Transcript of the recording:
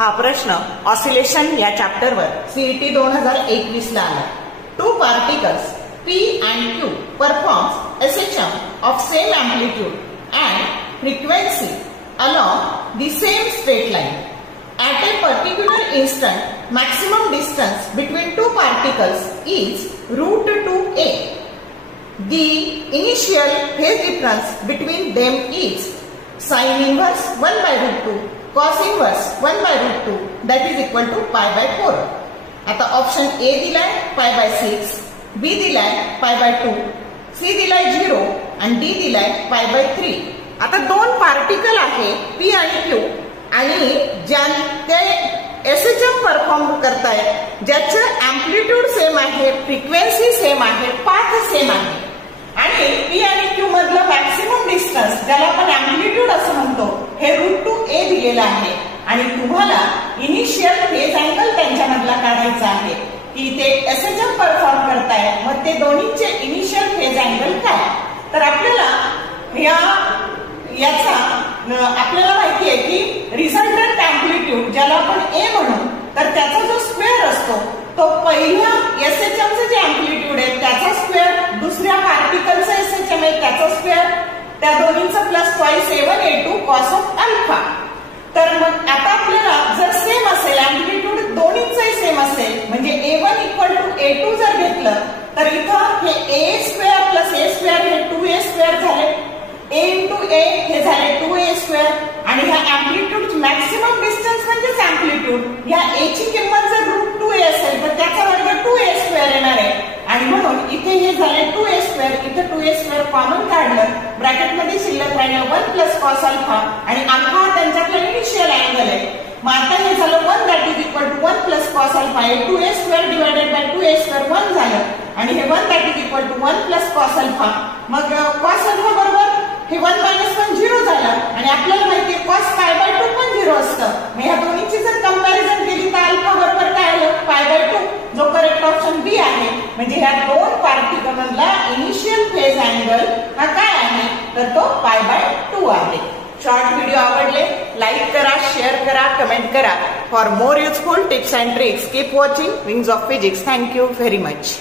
हा प्रश्न ऑसिलेशन या चॅप्टरवर सीईटी 2021 ला आला. Two particles P and Q performs SHM of same amplitude and frequency along the same straight line. At a particular instant, maximum distance between two particles is √2a. The initial phase difference between them is sin inverse 1 by √2 cos inverse 1 by √2 that is equal to pi by 4. आता option A दिलाय pi by 6, बी दिलाय pi by 2, C दिलाय 0 आणि D दिलाय pi by 3. आता दोन particle आहे P आणि क्यू आणि ते एसएचएम परफॉर्म करतायत, ज्याचं अँप्लिट्यूड सेम आहे, फ्रिक्वेन्सी सेम आहे, पाथ सेम आहे आणि पी आणि क्यू मधलं मॅक्सिमम डिस्टन्स ज्याला आपण अँप्लिट्यूड असं म्हणतो हे √2a दिलेलं आहे आणि तुम्हाला इनिशियल फेज अँगल त्यांच्यामधला काढायचा आहे की ते एसएचएम परफॉर्म करतायत. मग ते दोन्हीचे इनिशियल फेज अँगल काय, तर आपल्याला याचा आपल्याला माहिती आहे की रिझल्टंट अँप्लिट्यूड ज्याला आपण ए म्हणू तर त्याचा जो स्क्वेअर असतो तो पहिल्या एसएचएमचं जे अँप्लिट्यूड आहे त्याचा स्क्वेअर, दुसऱ्या पार्टिकलचं एसएचएम आहे त्याचा स्क्वेअर, त्या दोन्हीचं plus twice a1 a2 cos of alpha. तर मग आता आपल्याला जर सेम असेल अँप्लिट्यूड दोन्हीचंही सेम असेल म्हणजे a1 इक्वल टू a2 जर घेतलं तर इथं हे a square plus a square हे 2a स्क्वेअर झाले, a इंटू a हे झाले 2a स्क्वेअर आणि ह्या अँप्लिट्यूड मॅक्सिमम डिस्टन्स म्हणजेच अँप्लिट्यूड ह्या a ची किंमत जर √2a असेल तर त्याचा वर्ग 2a स्क्वेअर येणार आहे आणि म्हणून इथे हे झाले 2a स्क्वेअर, इथे 2a स्क्वेअर कॉमन काढलं, ब्रॅकेट मध्ये शिल्लक राहिलं 1 प्लस कॉस अल्फा आणि अल्फा हा त्यांच्यातला इनिशियल अँगल आहे. मग आता हे झालं 1 that is equal to 1 plus cos alpha हे 2a square divided by 2a square 1 झालं आणि हे 1 that is equal to 1 plus cos alpha. मग कॉस अल्फा बरोबर हे 1 मायनस 1 0 झालं आणि आपल्याला माहिती आहे कॉस पाय बाय 2 पण 0 असतं. मग ह्या दोन्हीची जर कंपॅरिझन केली तर अल्फा बरोबर काय आलं पाय बाय 2, जो करेक्ट ऑप्शन बी आहे. म्हणजे ह्या दोन पार्टिकलमधला इनिशियल फेज अँगल हा काय आहे तर तो पाय बाय 2 आहे. शॉर्ट व्हिडिओ आवडले लाईक करा, शेअर करा, कमेंट करा. For more useful tips and tricks keep watching wings of physics. Thank you very much.